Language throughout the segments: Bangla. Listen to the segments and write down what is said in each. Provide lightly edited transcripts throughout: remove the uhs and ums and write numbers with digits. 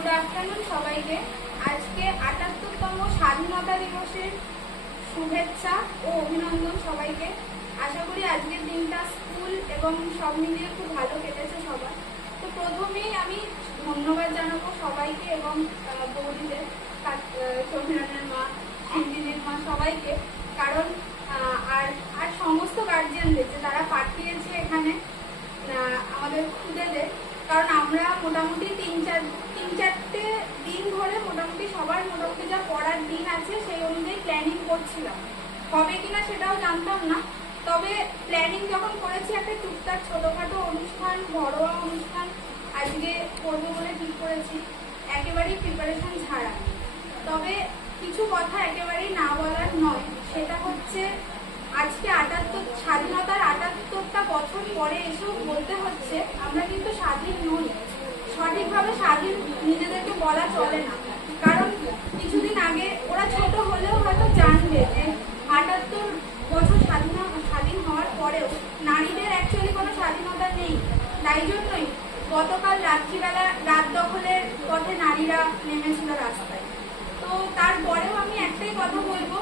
গুড আফটারনুন সবাইকে। আজকে ৭৮তম স্বাধীনতা দিবসের শুভেচ্ছা ও অভিনন্দন সবাইকে। আশা করি আজকের দিনটা স্কুল এবং সব মিলিয়ে খুব ভালো কেটেছে সবার। তো প্রথমেই আমি ধন্যবাদ জানাবো সবাইকে এবং বৌদিদের, শর্মিলানের মা, ইঞ্জিনের মা, সবাইকে। কারণ আর সমস্ত গার্জিয়ানদের যে তারা পাঠিয়েছে এখানে আমাদের খুদেদের। কারণ আমরা মোটামুটি তিন চারটে দিন ধরে মোটামুটি সবার মোটামুটি যা পড়ার দিন আছে সেই অনুযায়ী প্ল্যানিং করছিলাম। হবে কিনা সেটাও জানতাম না, তবে প্ল্যানিং যখন করেছি একটা টুকটাক ছোটখাটো অনুষ্ঠান, ঘরোয়া অনুষ্ঠান আজকে করবো বলে ঠিক করেছি, একেবারেই প্রিপারেশন ছাড়া। তবে কিছু কথা একেবারেই না বলার নয়, সেটা হচ্ছে আজকে স্বাধীনতার ৭৮টা বছর পরে এসেও বলতে হচ্ছে আমরা কিন্তু স্বাধীন নই। সঠিকভাবে স্বাধীন নিজেদেরকে বলা চলে না, কারণ কিছুদিন আগে ওরা ছোট হলেও হয়তো জানবে যে ৭৮ বছর স্বাধীন হওয়ার পরেও নারীদের অ্যাকচুয়ালি কোনো স্বাধীনতা নেই। তাই জন্যই গতকাল রাত্রিবেলা রাত দখলের পথে নারীরা নেমেছিল রাস্তায়। তো তারপরেও আমি একটাই কথা বলবো,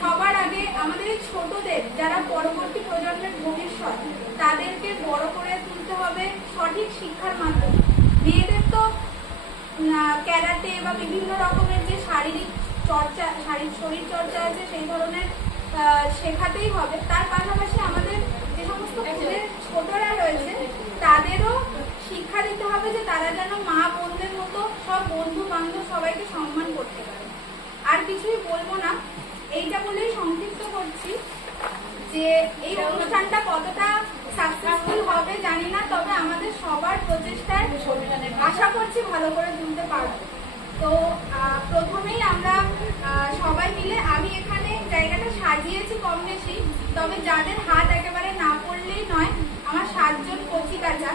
সবার আগে আমাদের ছোটদের যারা পরবর্তী প্রজন্মের ভবিষ্যৎ, তাদেরকে বড় করে তুলতে হবে সঠিক শিক্ষার মাধ্যমে। মেয়েদের তো ক্যারাটে বা বিভিন্ন রকমের যে শরীর চর্চা আছে সেই ধরনের শেখাতেই হবে। তার পাশাপাশি আমাদের যে সমস্ত ছোটরা রয়েছে তাদেরও শিক্ষা দিতে হবে যে তারা যেন মা বোনদের মতো সব বন্ধু বান্ধব সবাইকে সম্মান করতে পারে। আর কিছুই বলবো না, এইটা বলেই সংক্ষিপ্ত করছি যে এই অনুষ্ঠানটা কতটা সাকসেসফুল হবে জানি না, তবে আমাদের সবার প্রচেষ্টায় আশা করছি ভালো করে তুলতে পারবো। তো প্রথমেই আমরা সবাই মিলে, আমি এখানে জায়গাটা সাজিয়েছি কম বেশি, তবে যাদের হাত একেবারে না পড়লেই নয়, আমার 7 জন কচিকাচা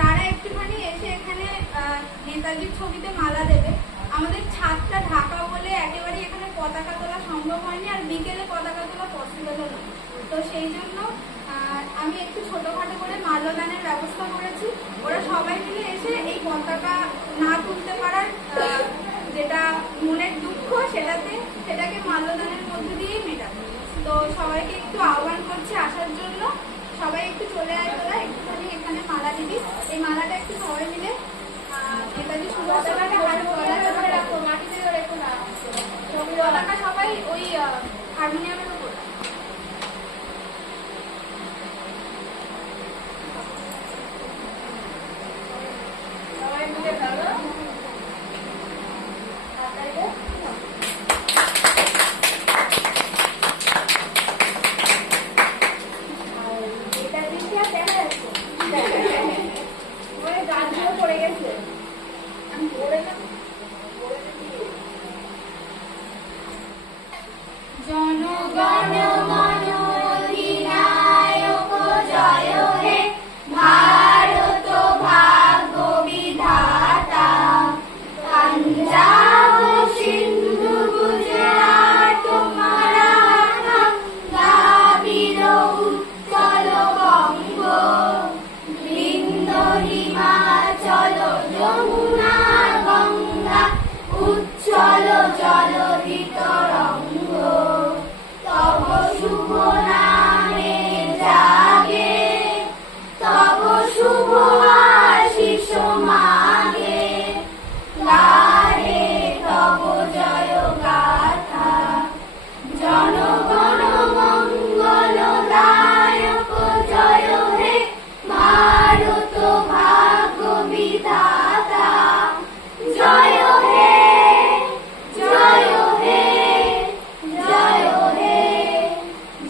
তারা একটুখানি এসে এখানে নেতাজির ছবিতে মালা দেবে। আমাদের ছাদটা ঢাকা বলে একেবারে এখানে পতাকা তোলা সম্ভব হয়নি, আর বিকেলে পতাকা তোলা পসিবলও নয়। তো সেই জন্য আমি একটু ছোটখাটো করে মাল্যদানের ব্যবস্থা করেছি। ওরা সবাই মিলে এসে এই পতাকা না তুলতে পারার যেটা মনের দুঃখ সেটাকে মাল্যদানের মধ্যে দিয়েই মেটাবে। তো সবাইকে একটু আহ্বান করছি আসার জন্য। সবাই একটু চলে আয়, তোরা একটুখানি এখানে মালা দিবি। এই মালাটা একটু সবাই মিলে নেতাজি সুভাষ মাটিতে রেখো না, পতাকা সবাই ওই হারমোনিয়ামের উপর। সবাই মিলে ভালো জনগণ মন অধিনায়ক জয় হে ভারত ভাগ্য বিধাতা, পাঞ্জাব সিন্ধু গুজরাট মারাঠা দ্রাবিড় উত্কল বঙ্গ, বৃন্দ হিমাচল যমুনা গঙ্গা উচ্ছল জলধি তরঙ্গ, তব শুভ নামে জাগে, তব শুভ আশিস মাগে, গাহে তব জয় গাথা, জনগণ মঙ্গল দায়ক জয় হে ভারত ভাগ্য বিধাতা, জয় হে জয় হে জয় হে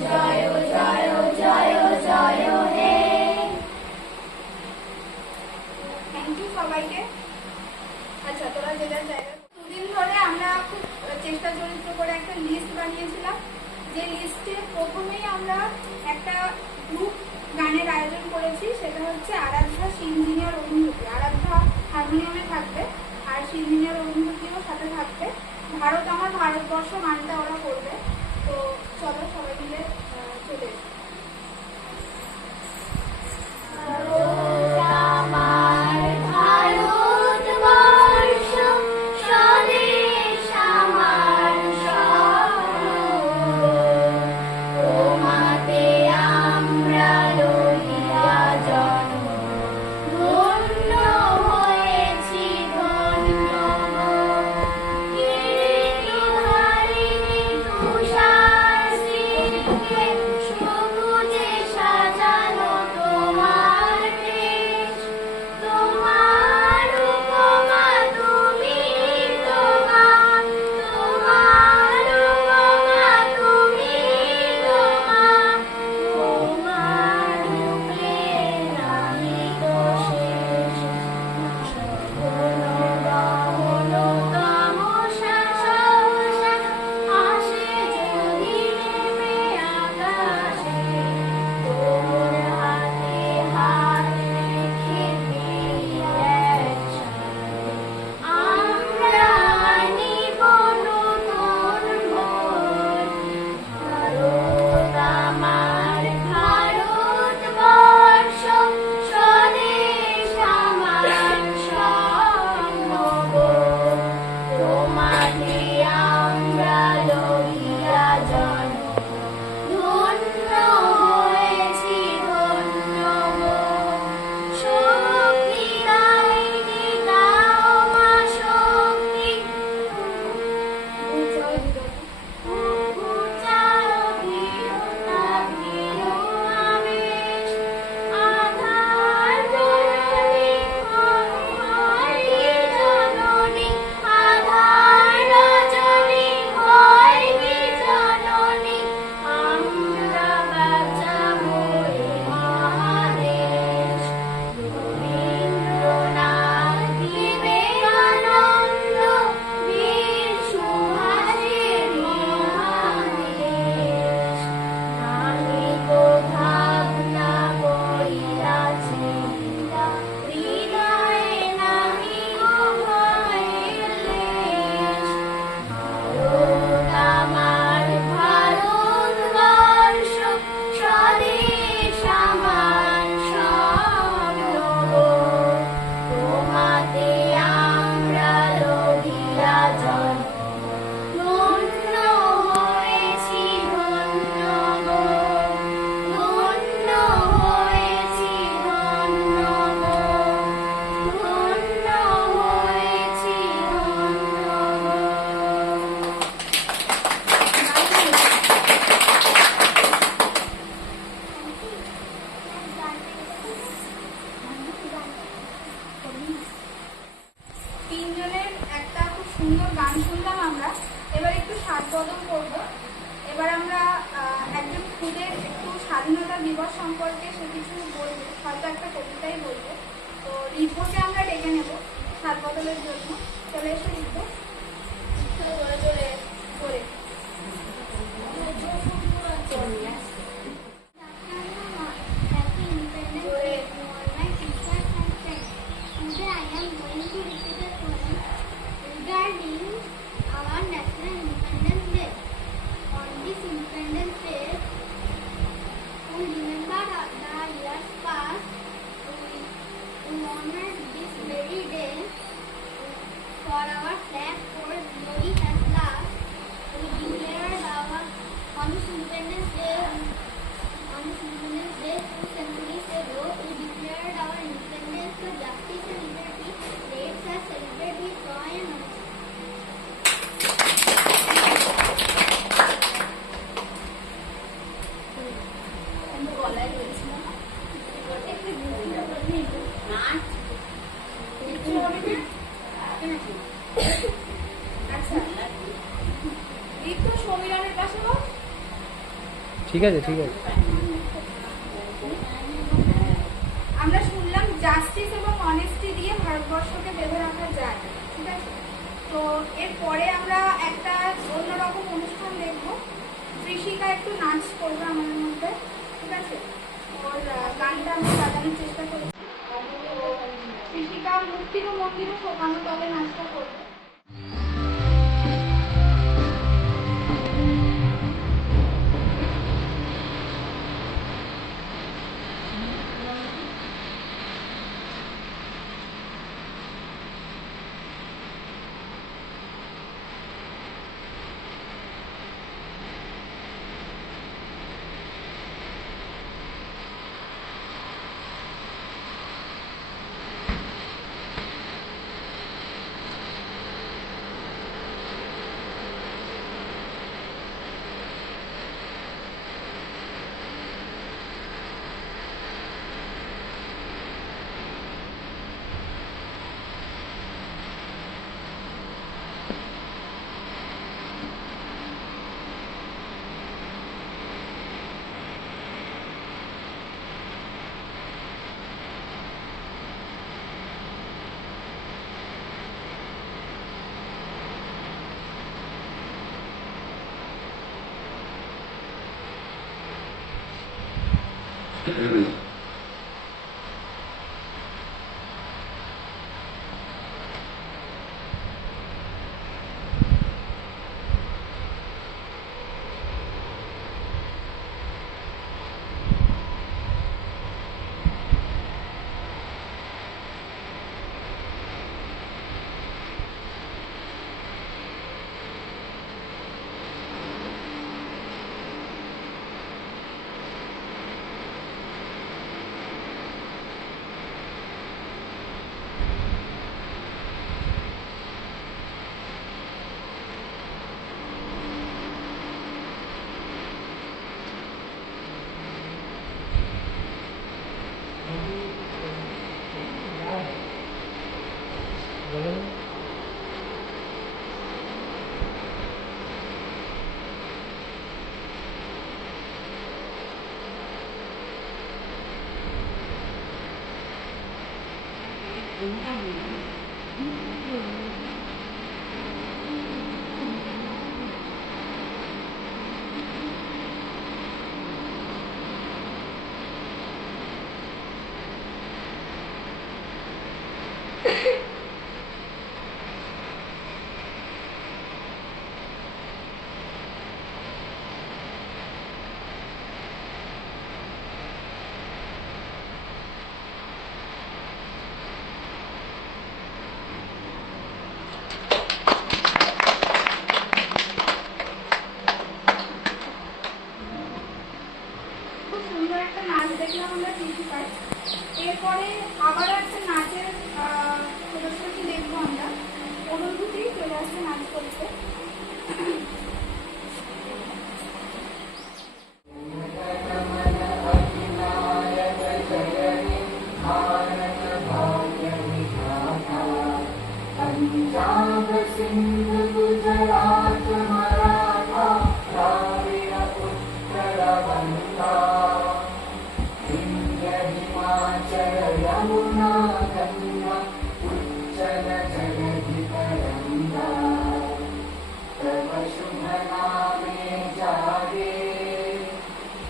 জয় জয় জয় জয় হে। থ্যাংক ইউ সবাইকে। আচ্ছা, তোরা যে যার জায়গা। দুদিন ধরে আমরা খুব চেষ্টা চরিত্র করে একটা লিস্ট বানিয়েছিলাম, যে লিস্টে প্রথমেই আমরা একটা গ্রুপ গানের আয়োজন করেছি। সেটা হচ্ছে আরাধ্যা, ইঞ্জিনিয়ার, অরুন্ধতী। আরাধ্যা হারমোনিয়ামে থাকবে আর ইঞ্জিনিয়ার অরুন্ধতীও সাথে থাকবে। ভারত আমার ভারতবর্ষ গানটা ওরা করবে। তো চলো সবাই মিলে চলে এসো। ভারত আমার ভারতবর্ষ হাত বদল করব। এবার আমরা একজন খুদের একটু স্বাধীনতা দিবস সম্পর্কে সে কিছু বলবো, হয়তো একটা কবিতাই বলবো। তো রিভোকে আমরা ডেকে নেব হাত বদলের জন্য। চলে এসে রিভো জোরে জোরে করে For our flag force glory has last, we declared our on this Independence Day 2 centuries ago, we declared our independence for justice and liberty. Let us celebrate with joy and honesty. ঠিক আছে ঠিক আছে। আমরা শুনলাম জাস্টিস এবং অনেস্টি দিয়ে ভারতবর্ষকে বেঁধে রাখা যায়, ঠিক আছে। তো এরপরে আমরা একটা অন্যরকম অনুষ্ঠান দেখব। কৃষিকা একটু নাচ করবে আমাদের মধ্যে, ঠিক আছে। ওর গানটা আমরা বাজানোর চেষ্টা করছি। কৃষিকা মূর্তির ও মন্দিরও শোকানো তবে নাচটা করবে। এরপরে আবারও একটা নাচের প্রদর্শনী দেখবো আমরা। অনুভূতি চলে আসছে নাচ করতে। पंजाब सिंध गुजरात मराठा यमुना गंगा उच्चल जलधि तरंगा तव शुभ नामे जागे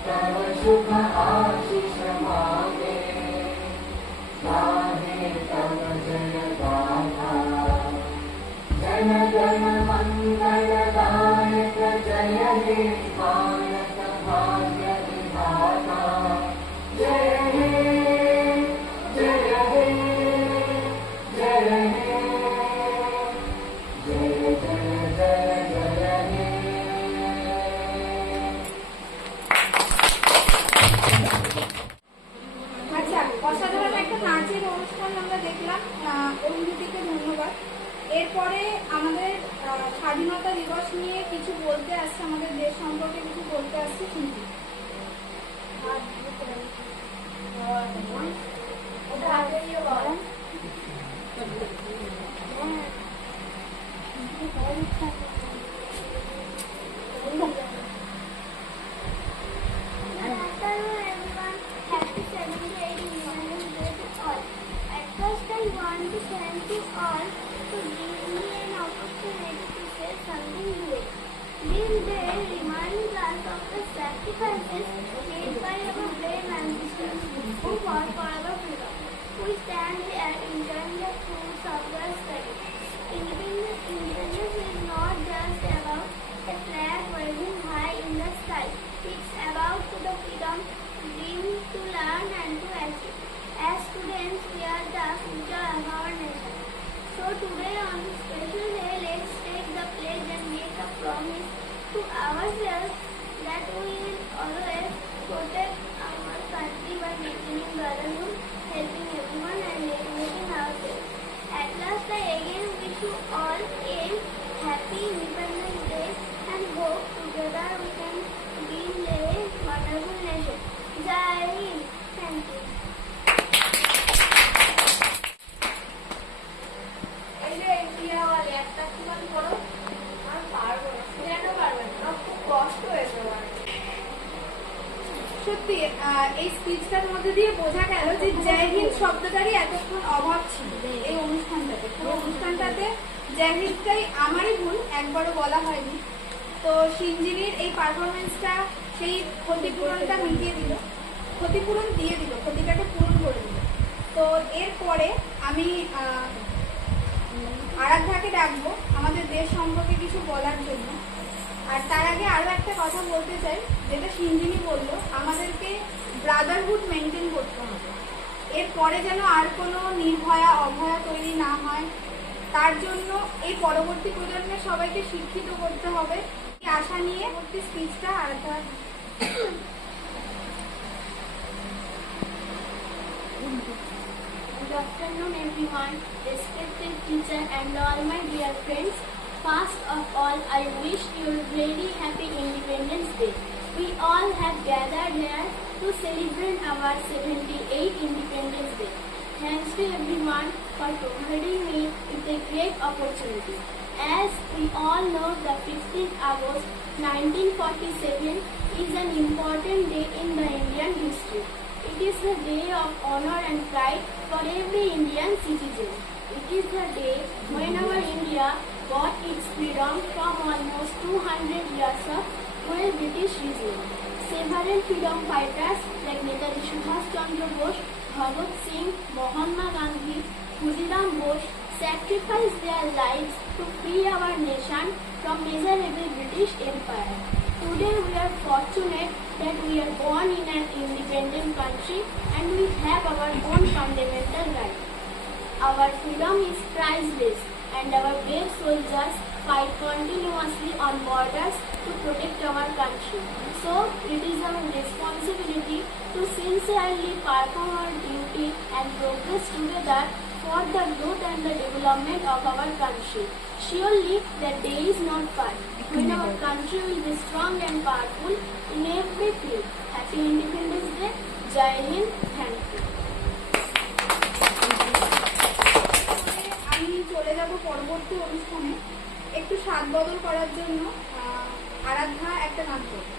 तव शुभ आशीष मांगे गाहे तव जय गाथा जन गण मंगलदायक जय हे भारत भाग्य विधाता जय हे जय हे जय हे जय जय जय जय हे আচ্ছা, অসাধারণ একটা নাচের অনুষ্ঠান আমরা দেখলাম। অরুন্ধতিকে ধন্যবাদ। এরপরে আমাদের স্বাধীনতা দিবস নিয়ে কিছু বলতে আসছে, আমাদের দেশ সম্পর্কে কিছু বলতে আসছে শুনছি। Good afternoon, everyone. Happy 78th Independence Day to all. At first, I want to thank you all to give me an opportunity to say something today. This day reminds us of the sacrifices made by our brave ancestors who fought for our freedom. We stand here enjoying the fruits of their struggle. Independence is not just about a flag rising high in the sky. It's about the freedom to dream, to learn and to achieve. As students, we are the future of our nation. So today on this special day, let's take the pledge and make a promise to ourselves that we will always protect our country by maintaining brotherhood, helping everyone and liberating ourselves. At last, I again wish you all a happy Independence Day and hope together we can build a wonderful nation. Jai Hind. Thank you. এই যে ইন্ডিয়া ওয়ালে একটা কিমান করো, আর পারবো না, কেন পারবে না, আমার খুব কষ্ট হয়েছে আমার। সত্যি এই স্পিচটার মধ্যে দিয়ে বোঝা গেল যে জয় হিন্দ শব্দটারই এতক্ষণ অভাব ছিল এই অনুষ্ঠানটাতে। পুরো অনুষ্ঠানটাতে জয় হিন্দটাই আমারই ভুল, একবারও বলা হয়নি। তো সিঞ্জিনির এই পারফরমেন্সটা সেই ক্ষতিপূরণটা মিটিয়ে দিল, ক্ষতিপূরণ দিয়ে দিল, ক্ষতিটাকে পূরণ করে দিল। তো এরপরে আমি আরাধ্যাকে ডাকবো আমাদের দেশ সম্পর্কে কিছু বলার জন্য। আর তার আগে আরো একটা কথা বলতে চাই, যেটা সিঞ্জিনি বললো, আমাদেরকে ব্রাদারহুড মেনটেন করতে হবে। এরপরে যেন আর কোনো নির্ভয়া অভয়া তৈরি না হয়, তার জন্য এই পরবর্তী প্রজন্মের সবাইকে শিক্ষিত করতে হবে। এই আশা নিয়ে স্পিচটা আরাধ্যা। Good afternoon, everyone, respected teacher and all my dear friends. First of all, I wish you a very happy Independence Day. We all have gathered here to celebrate our 78th Independence Day. Thanks to everyone for providing me with a great opportunity. As we all know, the 15th August 1947 is an important day in the Indian history. It is the day of honor and pride for every Indian citizen. It is the day when our India got its freedom from almost 200 years of cruel British regime. Several freedom fighters like Netaji Subhash Chandra Bose, Bhagat Singh, Mahatma Gandhi, Khudiram Bose sacrificed their lives to free our nation from miserable British Empire. Today we are fortunate that we are born in an independent country and we have our own fundamental rights. Our freedom is priceless and our brave soldiers fight continuously on borders to protect our country. So it is our responsibility to sincerely perform our duty and progress together for the growth and the development of our country. Surely the day is not far when our country will be strong and powerful in every field. Happy Independence Day. Jai Hind. Thank you. আমি চলে যাব পরবর্তী অনুষ্ঠানে। একটু স্বাদ বদল করার জন্য আরাধ্যা একটা নাচ করবে।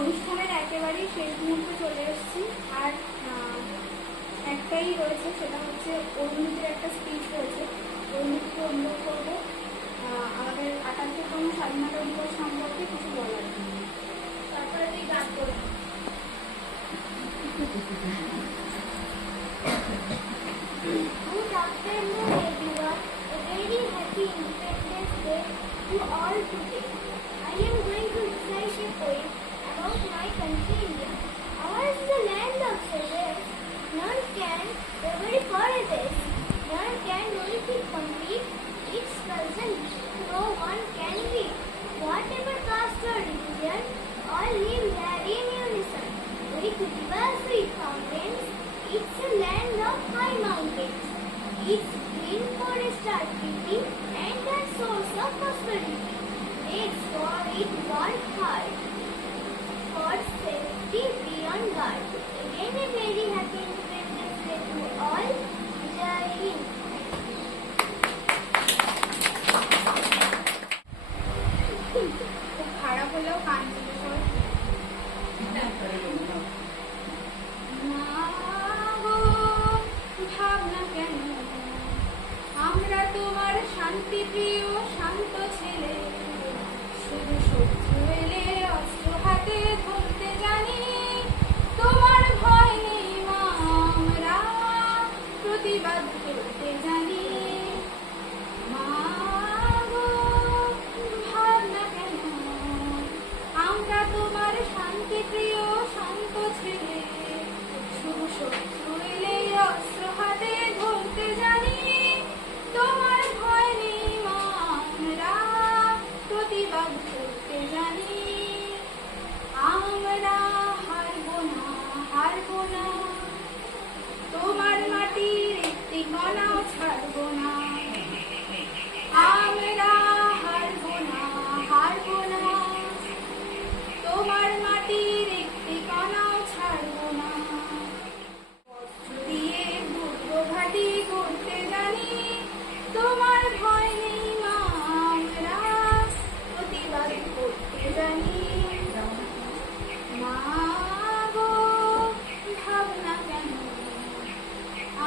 অনুষ্ঠানের একেবারেই শেষ মুহূর্তে চলে এসেছি। আর একটাই রয়েছে, সেটা হচ্ছে অরুণীদের একটা স্পিচ রয়েছে। অরুণীকে অনুরোধ করবো আমাদের ৭৮তম স্বাধীনতা দিবস সম্পর্কে কিছু বলার জন্য। তারপরে তুই গান করবি। Good afternoon, everyone. A very happy Independence Day to all today. I am going to recite a poem about my country, India. Ours is the land of progress. None can ever forget. None can make it complete. Its present no one can be. Whatever caste or religion, all live there in unison. With rivers, with fountains, it's a land of high mountains. Its green forests are pretty and a source of prosperity. Therefore, it worked hard for safety beyond guard. Again, a very happy Independence Day to all. Jai Hind. খুব খারাপ হলেও গান ছিল সব। ভাবনা কেন আমরা তোমার শান্তি প্রিয় শান্ত ছেলে, শুধু শত্রু এলে অস্ত্র হাতে ধরতে জানি, তোমার ভয় নেই মা আমরা প্রতিবাদ করতে জানি। মা গো ভাবনা কেন আমরা তোমার শান্তি প্রিয় শান্ত ছেলে, শুধু শত্রু এলে অস্ত্র হাতে ধরতে জানি, তোমার ভয় নেই মা আমরা প্রতিবাদ করতে জানি। আমরা হারবো না হারবো না, তোমার মাটির একটি কণাও ছাড়বো না। আমরা হারবো না হারবো না, তোমার মাটির একটি কণাও ছাড়বো না। অস্ত্র দিয়ে দুর্গ ঘাঁটি করতে জানি, তোমার ভয় নেই মা আমরা প্রতিবাদ করতে জানি। মা গো ভাবনা কেন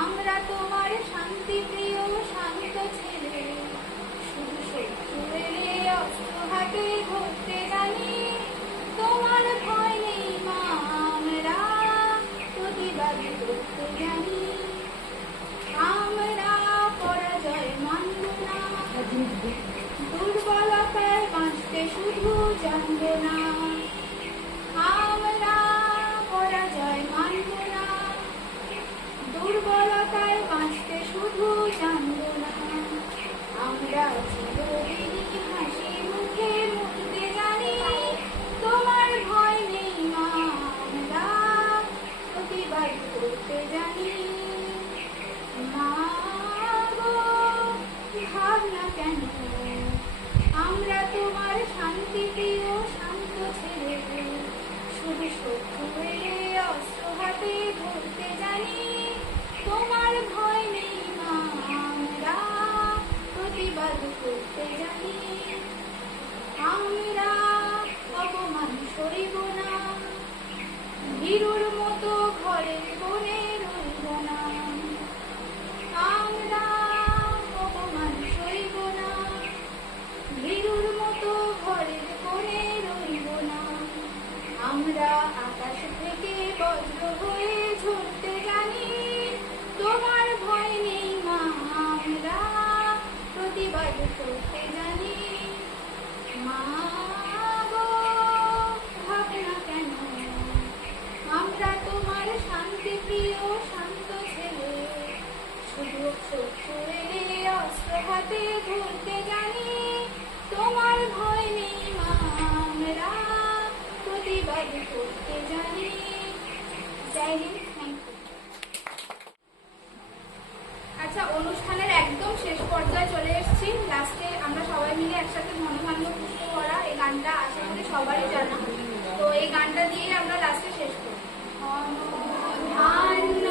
আমরা তোমার শান্তি প্রিয় শান্ত ছেলে, শুধু শত্রু এলে অস্ত্র হাতে ধরতে জানি, তোমার ভয় নেই মা আমরা প্রতিবাদ করতে জানি। আমরা পরাজয় মানব না, দুর্বলতায় বাঁচতে শুধু জানব না। আমরা পরাজয় মানব না, দুর্বলতায় বাঁচতে শুধু জানব না। আমরা চিরদিনই হাসি মুখে মরতে জানি, তোমার ভয় নেই মা আমরা প্রতিবাদ করতে জানি। মা গো ভাবনা কেন আমরা তোমার শান্তি প্রিয় শান্ত ছেলে, শুধু শত্রু এলে অস্ত্র হাতে ধরতে জানি, তোমার ভয় নেই মা আমরা প্রতিবাদ করতে জানি। আমরা অপমান সইব না, ভীরুর মতো ঘরের কোণে রইব না। আমরা অপমান সইব না, ভীরুর মতো ঘরের কোণে রইব না। আমরা আকাশ থেকে বজ্র হয়ে ঝরতে জানি, তোমার ভয় নেই মা আমরা প্রতিবাদ করতে জানি। মা গো ভাবনা কেন আমরা তোমার শান্তি প্রিয় শান্ত ছেলে, শুধু শত্রু এলে অস্ত্র হাতে ধরতে জানি, তোমার ভয় নেই মা আমরা প্রতিবাদ করতে জানি। জয় হিন্দ। Thank you. আচ্ছা, অনুষ্ঠানের একদম শেষ পর্যায়ে চলে এসেছি। লাস্টে আমরা সবাই মিলে একসাথে ধনধান্য পুষ্প করা এই গানটা আশা করি সবারই জানা। তো এই গানটা দিয়ে আমরা লাস্টে শেষ করি। ধনধান্য